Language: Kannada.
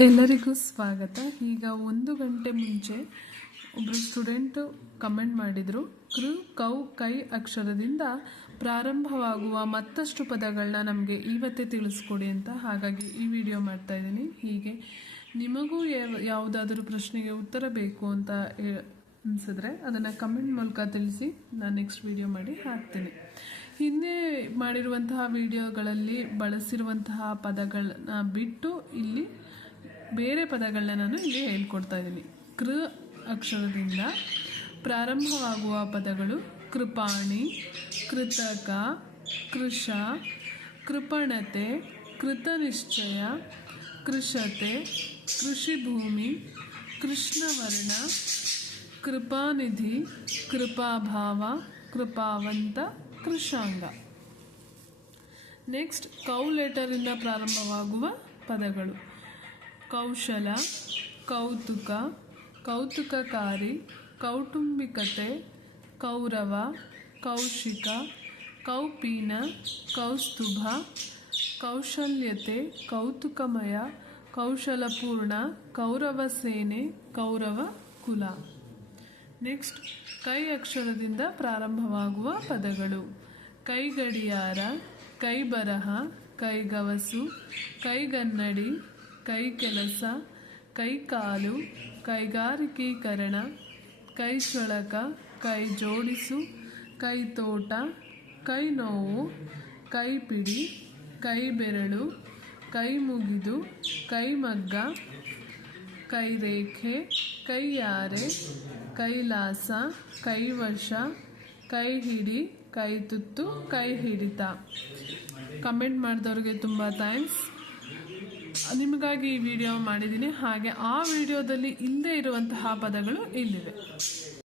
ಎಲ್ಲರಿಗೂ ಸ್ವಾಗತ. ಈಗ 1 ಗಂಟೆ ಮುಂಚೆ ಒಬ್ಬರು ಸ್ಟೂಡೆಂಟ್ ಕಮೆಂಟ್ ಮಾಡಿದರು, ಕೃ ಕೌ ಕೈ ಅಕ್ಷರದಿಂದ ಪ್ರಾರಂಭವಾಗುವ ಮತ್ತಷ್ಟು ಪದಗಳನ್ನ ನಮಗೆ ಇವತ್ತೇ ತಿಳಿಸ್ಕೊಡಿ ಅಂತ. ಹಾಗಾಗಿ ಈ ವಿಡಿಯೋ ಮಾಡ್ತಾ ಇದ್ದೀನಿ. ಹೀಗೆ ನಿಮಗೂ ಯಾವುದಾದ್ರೂ ಪ್ರಶ್ನೆಗೆ ಉತ್ತರ ಬೇಕು ಅಂತ ಅನಿಸಿದ್ರೆ ಅದನ್ನು ಕಮೆಂಟ್ ಮೂಲಕ ತಿಳಿಸಿ, ನಾನು ನೆಕ್ಸ್ಟ್ ವಿಡಿಯೋ ಮಾಡಿ ಹಾಕ್ತೀನಿ. ಹಿಂದೆ ಮಾಡಿರುವಂತಹ ವಿಡಿಯೋಗಳಲ್ಲಿ ಬಳಸಿರುವಂತಹ ಪದಗಳನ್ನ ಬಿಟ್ಟು ಇಲ್ಲಿ ಬೇರೆ ಪದಗಳನ್ನ ನಾನು ಇಲ್ಲಿ ಹೇಳ್ಕೊಡ್ತಾ ಇದ್ದೀನಿ. ಕೃ ಅಕ್ಷರದಿಂದ ಪ್ರಾರಂಭವಾಗುವ ಪದಗಳು ಕೃಪಾಣಿ, ಕೃತಕ, ಕೃಶ, ಕೃಪಣತೆ, ಕೃತನಿಶ್ಚಯ, ಕೃಶತೆ, ಕೃಷಿಭೂಮಿ, ಕೃಷ್ಣವರ್ಣ, ಕೃಪಾನಿಧಿ, ಕೃಪಾಭಾವ, ಕೃಪಾವಂತ, ಕೃಷಾಂಗ. ನೆಕ್ಸ್ಟ್ ಕೌ ಲೆಟರಿಂದ ಪ್ರಾರಂಭವಾಗುವ ಪದಗಳು ಕೌಶಲ, ಕೌತುಕ, ಕೌತುಕಕಾರಿ, ಕೌಟುಂಬಿಕತೆ, ಕೌರವ, ಕೌಶಿಕ, ಕೌಪೀನ, ಕೌಸ್ತುಭ, ಕೌಶಲ್ಯತೆ, ಕೌತುಕಮಯ, ಕೌಶಲಪೂರ್ಣ, ಕೌರವ ಸೇನೆ, ಕೌರವ ಕುಲ. ನೆಕ್ಸ್ಟ್ ಕೈ ಅಕ್ಷರದಿಂದ ಪ್ರಾರಂಭವಾಗುವ ಪದಗಳು ಕೈಗಡಿಯಾರ, ಕೈಬರಹ, ಕೈಗವಸು, ಕೈಗನ್ನಡಿ, ಕೈ ಕೆಲಸ, ಕೈಕಾಲು, ಕೈಗಾರಿಕೀಕರಣ, ಕೈಚಳಕ, ಕೈ ಜೋಡಿಸು, ಕೈತೋಟ, ಕೈ ನೋವು, ಕೈಪಿಡಿ, ಕೈ ಬೆರಳು, ಕೈ ಮುಗಿದು, ಕೈಮಗ್ಗ, ಕೈರೇಖೆ, ಕೈಯಾರೆ, ಕೈಲಾಸ, ಕೈವಶ, ಕೈ ಹಿಡಿ, ಕೈ ತುತ್ತು, ಕೈ ಹಿಡಿತ. ಕಮೆಂಟ್ ಮಾಡಿದವ್ರಿಗೆ ತುಂಬ ಥ್ಯಾಂಕ್ಸ್. ನಿಮಗಾಗಿ ಈ ವಿಡಿಯೋ ಮಾಡಿದ್ದೀನಿ. ಹಾಗೆ ಆ ವಿಡಿಯೋದಲ್ಲಿ ಇಲ್ಲದೇ ಇರುವಂತಹ ಪದಗಳು ಇಲ್ಲಿವೆ.